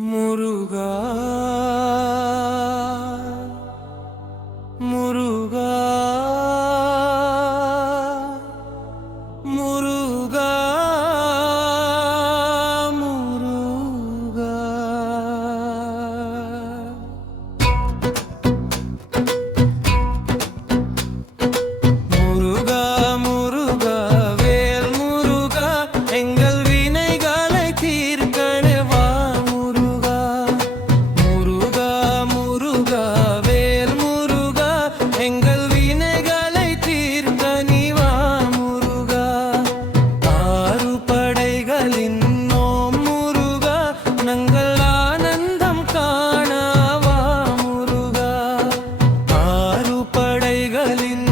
முருகா முருகா முருகா முருகா முருகா முருகா வேல் முருகா எங்கள் வினைகளை தீர்க்கவே வா முருகா முருகா முருகா வேல் முருகா எங்கள் வினைகளை தீர்க்க நீ வா முருகா ஆறு படைகளின் ஓம் முருகா நாங்கள் ஆனந்தம் காண வா முருகா ஆறு படைகளின்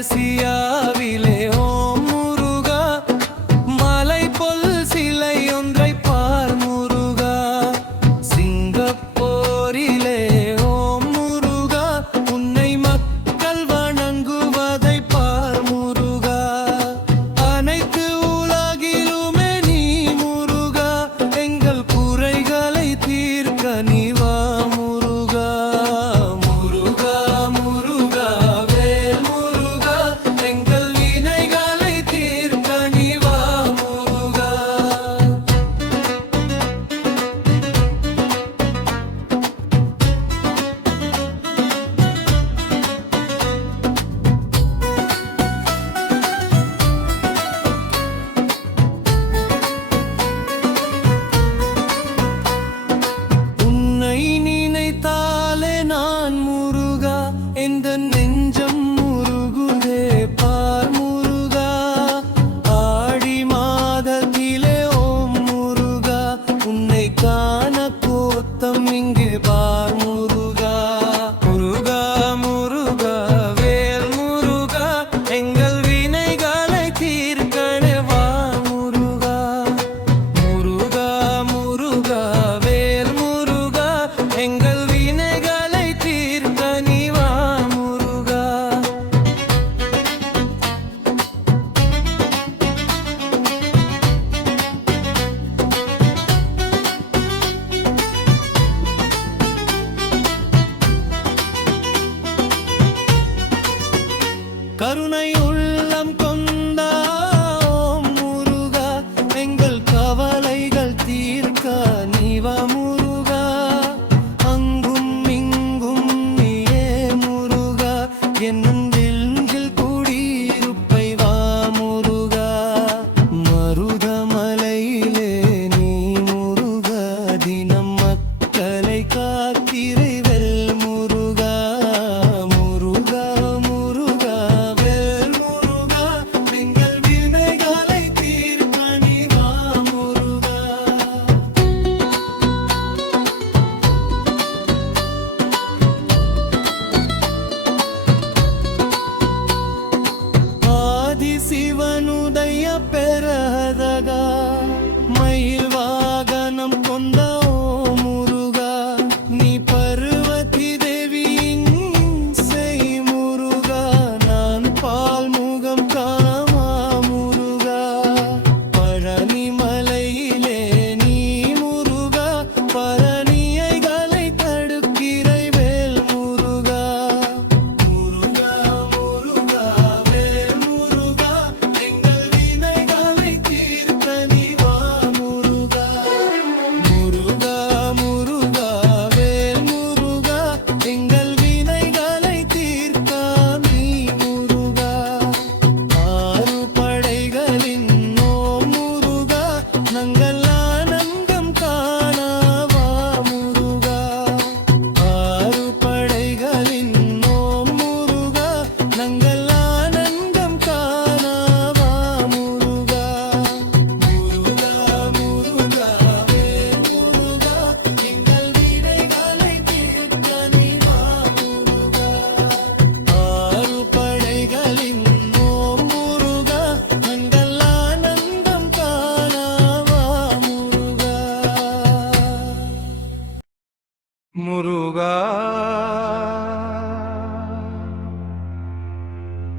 மலையசியாவிலே ஓம் முருகா மலை பொல் சிலை ஒன்றை பார் முருகா சிங்கப்பூரிலே ஓம் முருகா உன்னை மக்கள் வணங்குவதை பார் முருகா அனைத்து உலகிலுமே நீ முருகா எங்கள் குறைகளை தீர்க்க நீ வா முருகா முருகா முருகா இந்த நெஞ்சம் முருகுதே பார் முருகா ஆடி மாதத்திலே ஓம் முருகா உன்னை காண கோத்தம் இங்கே பார் முருகா முருகா முருகா வேல் முருகா எங்கள் வினைகளை தீர்க்கவே வா முருகா முருகா முருகா வேல் முருகா எங்கள் வினைகளை தீர்க்க நீ வா கருணை உள்ளம் கொண்டா ஓம் முருகா எங்கள் கவலைகள் தீர்க்க நீ வா முருகா அங்கும் இங்கும் நீயே முருகா என்னும் நெஞ்சில் குடியிருப்பை வா முருகா மருதமலையிலே நீ முருகா தினம் மக்களை காத்திரை வெல் முருகா முருகா முருகா வேல்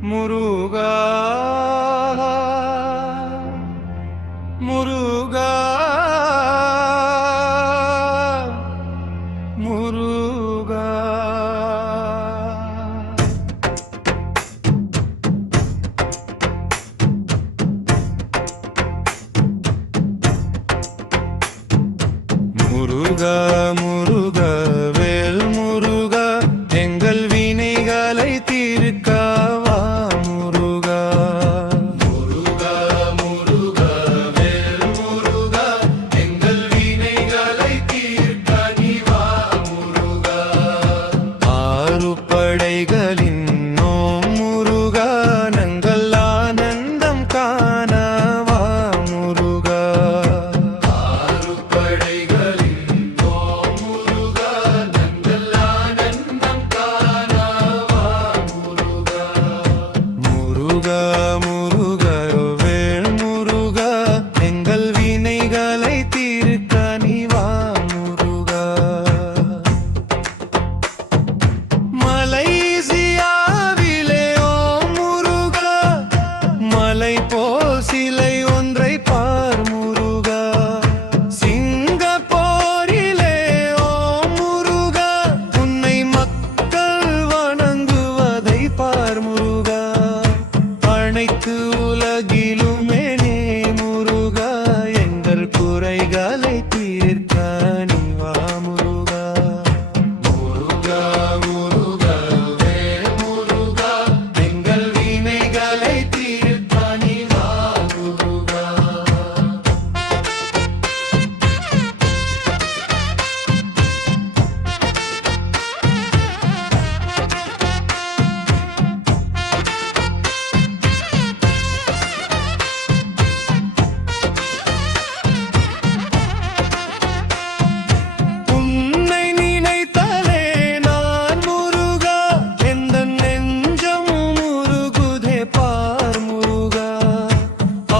முருகா முருகா முருகா. முருகா முருகா வேல் முருகா எங்கள் வினைகளை தீர்க்கவா முருகா. முருகா முருகா வேல் முருகா எங்கள் வினைகளை தீர்க்க நீ வா முருகா. ஆறு படைகளின் நோம் முருகா நங்கள் ஆனந்தம் காணவா முருகா. ஆறு படைகளின் நோம் முருகா நங்கள் ஆனந்தம் காணவா முருகா. முருகா முருகா வேல் முருகா எங்கள் வினைகளை தீர்க்க நீ வா முருகா. மலேசியாவிலே ஓ முருகா மலை போல் சிலை ஒன்றை பார் முருகா. சிங்கப்பூரிலே ஓ முருகா உன்னை மக்கள் வணங்குவதை பார் முருகா. அனைத்து உலகிலுமே நீ முருகா எங்கள் குறைகளை தீர்க்க நீ வா முருகா. முருகா முருகா வேல் முருகா எங்கள் வினைகளை தீர்க்க நீ வா முருகா. உன்னை நினைத்தாலே நான் முருகா எந்த நெஞ்சமும் முருகுதே பார் முருகா.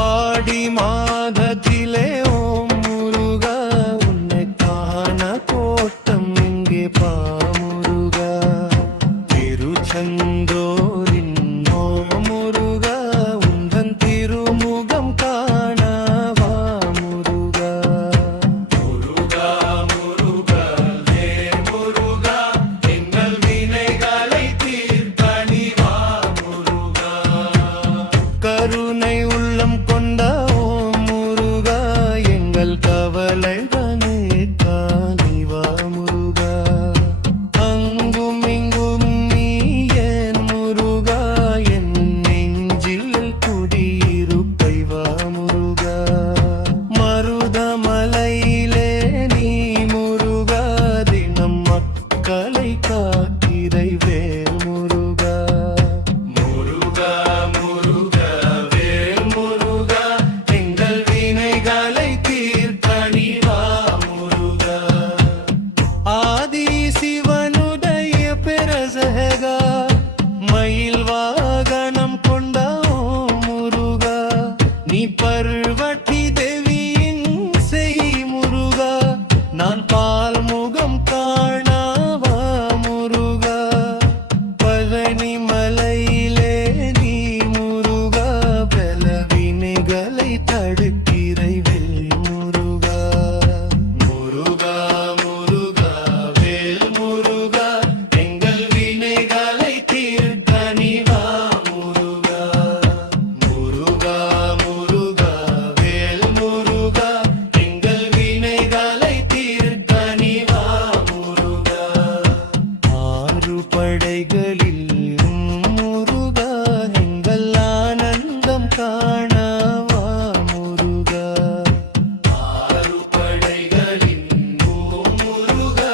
ஆடி மாதத்திலே ஓம் முருகா உன்னை காண கோட்டம் எங்கே பா முருகா. திருச்செந்தூரின் ஓ முருகா உந்தன் திருமுகம் காணவா முருகா. முருகா முருகா வேல் முருகா எங்கள் வினைகளை தீர்க்க நீ வா முருகா. கருணை உள்ளம் கொண்ட ஓ முருகா எங்கள் கவலைகளை நீ வா முருகா. அங்கும் இங்கும் நீ ஏன் முருகா என் நெஞ்சில் குடியிருப்பை வா முருகா. மருதமலையிலே நீ முருகா தினம் மக்களை காக்கிறை வேல் முருகா. முருகா முருகா வேல் முருகா எங்கள் வினைகளை தீர்க்க நீ வா முருகா. ஆதி சிவனுடைய பெரசகா மயில் வாகனம் கொண்ட ஓ முருகா. நீ பர்வதி தேவியின் செய் முருகா நான் பால் முகம் காணவா முருகா. பழனி மலையிலே நீ முருகா பலவினைகளை தடுக்கிறை வேல் முருகா. முருகா முருகா வேல் முருகா எங்கள் வினைகளை தீர்க்க நீ வா முருகா. முருகா முருகா வேல் முருகா எங்கள் வினைகளை தீர்க்க நீ வா முருகா. ஆறு படைகளில் முருகா எங்கள் ஆனந்தம் காணவா முருகா. ஆறு படைகளின் ஓ முருகா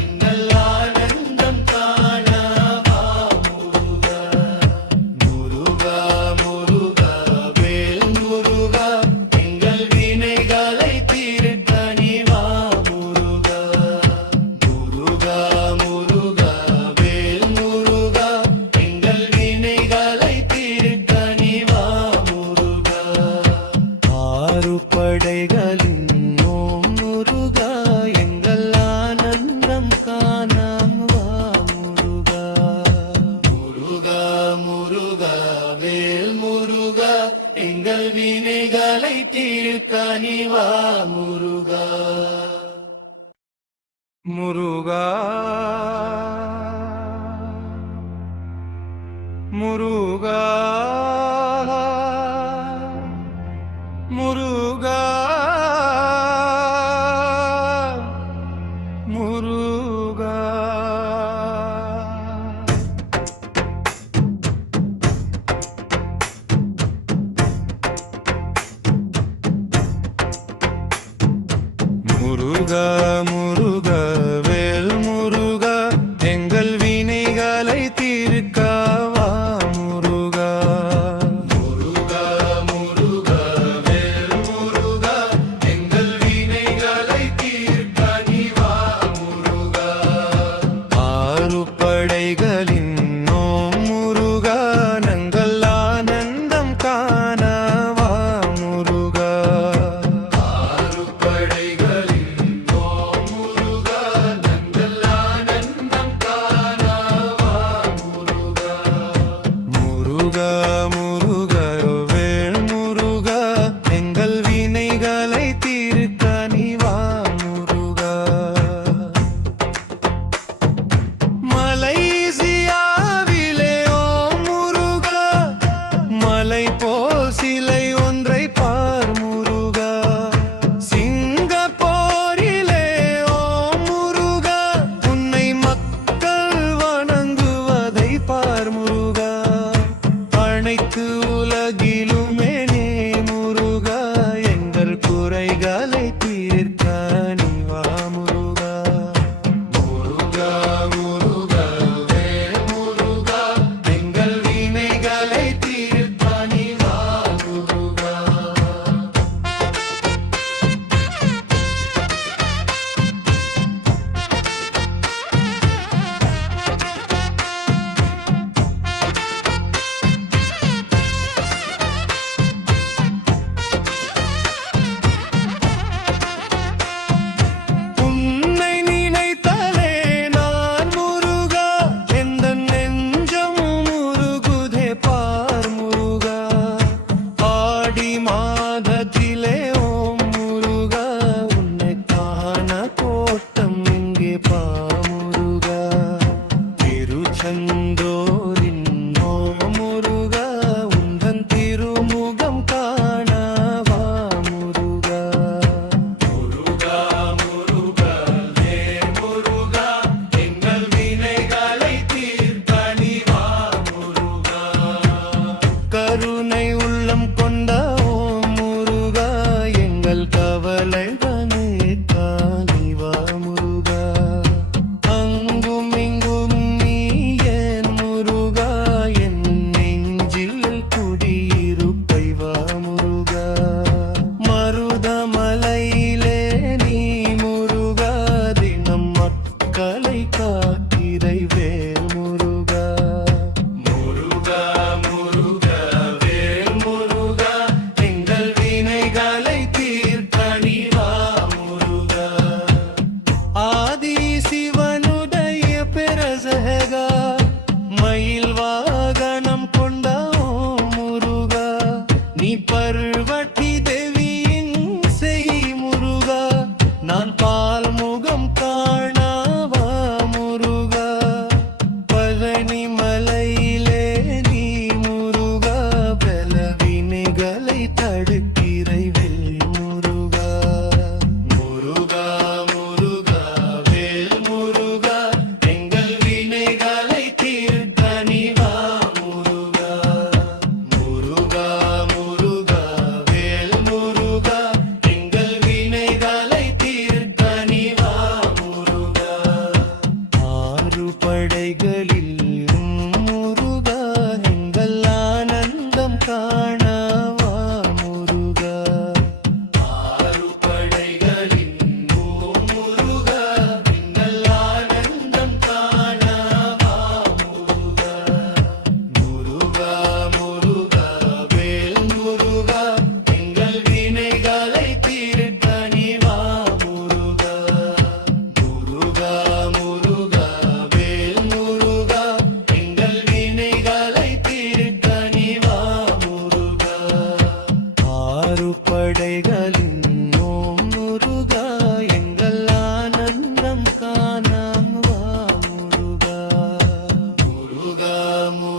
எங்கள் ஆனந்தம் காணவா முருகா. முருகா முருகா வேல் முருகா எங்கள் வினைகளை தீர்க்க நீ வா முருகா. முருகா முருகா வேல் முருகா நீ வா முருகா. முருகா முருகா முருகா முருகா. முருகா முருகா வேல் முருகா எங்கள் வினைகளை தீர்க்கவா முருகா. முருகா முருகா வேல் முருகா எங்கள் வினைகளை தீர்க்க நீ வா முருகா. ஆறு படைகளின் நோம் முருகா நங்கள் ஆனந்தம் காணவா முருகா. ஆறு படைகளின் ஓம் முருகா நங்கள் ஆனந்தம் காணவா முருகா. முருகா முருகா வேல் முருகா எங்கள் வினைகளை தீர்க்க நீ வா முருகா. மலைசியாவிலே ஓ முருகா மலை போல் சிலை ஒன்றை பார் முருகா. சிங்கப்பூரிலே ஓ முருகா உன்னை மக்கள் வணங்குவதை பார் முருகா. அனைத்து உலகிலுமே நீ முருகா எங்கள் குறைகளை தீர்க்க நீ வா முருகா. முருகா முருகா வேல் முருகா எங்கள் வினைகளை தீர்க்க நீ வா முருகா.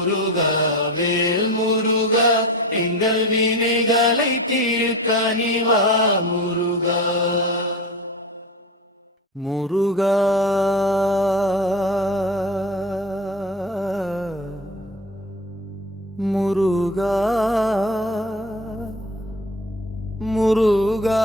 முருகா வேல் முருகா எங்கள் வினைகளை தீர்க்க நீ வா முருகா முருகா முருகா முருகா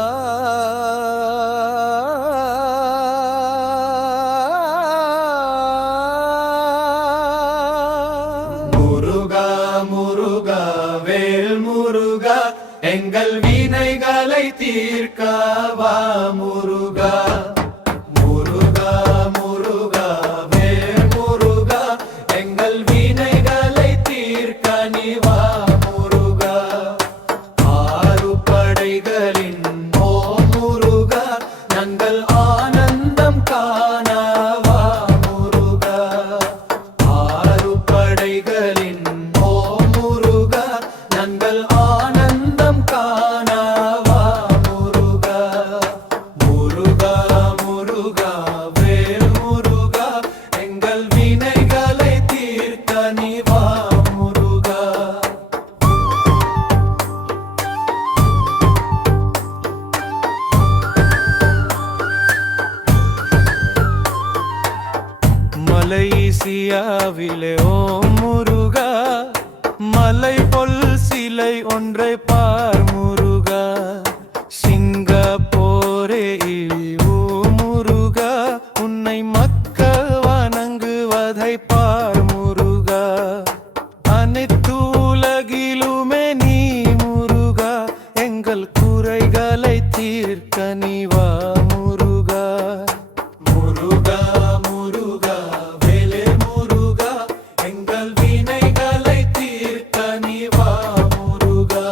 முருகா முருகா வேல் முருகா எங்கள் வினைகளை தீர்க்க வா முருகா முருகா முருகா வேல் முருகா எங்கள் வினைகளை தீர்க்க நீ வா முருகா ஆறு படைகளின் ஓ முருகா நாங்கள் ஆனந்தம் காண வா முருகா ஆறு படைகளின் ஓ முருகா நாங்கள் ஆனந்தம் காண வா முருகா முருகா முருகா வேல் முருகா எங்கள் வினைகளை தீர்க்க நீ வா முருகா மலேசியாவிலே ஓ முருகா மலை பொல் சிலை ஒன்றை பார் முருகா சிங்கப்பூரில் ஓ முருகா உன்னை மக்கள் வணங்குவதை பார் முருகா அனைத்து உலகிலுமே நீ முருகா எங்கள் குறைகளை தீர்க்க நீ வா முருகா முருகா முருகா வேலே முருகா எங்கள் வினைகளை தீர்க்க நீ வா முருகா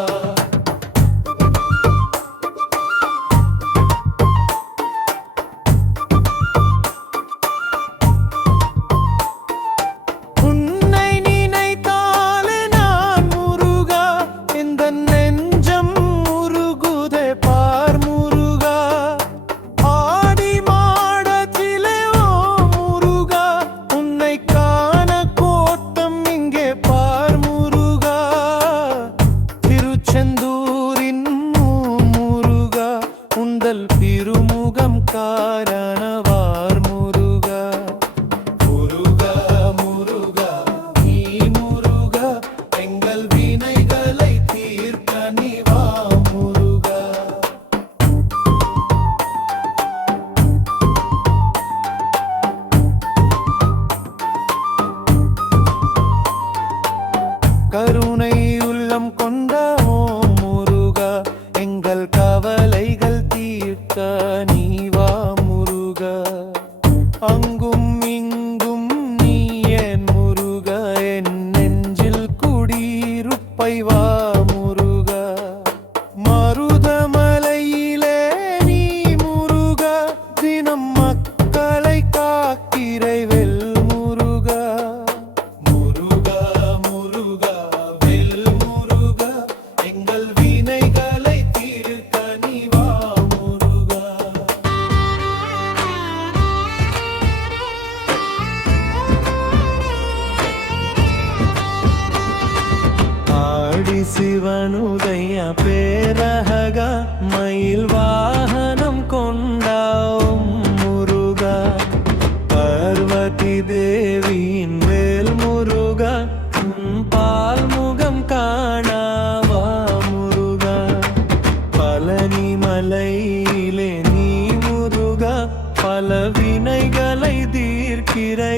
உன்னை நினைத்தாலே நான் முருகா இந்த நெஞ்சம் முருகுதே பார் முருகா ஆடி மாடத்திலே ஓ முருகா உன்னை காண கோட்டம் இங்கே பார் முருகா திருச்செந்தூரின் முருகா உந்தல் திருமுகம் காரணவார் முருகா முருகா முருகா நீ முருகா எங்கள் வினைகளை தீர்க்க நீ வா முருகா கருணை உள்ளம் கொண்ட ஓ முருகா எங்கள் கவலைகள் தீர்க்க நீ வா முருகா அங்கும் இங்கும் நீ என் முருகா என் நெஞ்சில் குடியிருப்பை வா முருகா மருதமலையிலே நீ முருகா தினம் மக்களை காக்கிறை வெல் முருகா முருகா முருகா வேல் முருகா எங்கள் வினைகளை தீர்க்க நீ வா முருகா ஆடி சிவனுதய பேரழக மயில் வாகனம் கொண்டாவும் முருகா பார்வதி தேவியின் வேல் முருகா உன் பால் முகம் காணாவா முருகா பழனி மலையிலே நீ முருகா பல வினைகளை தீர்க்கிறை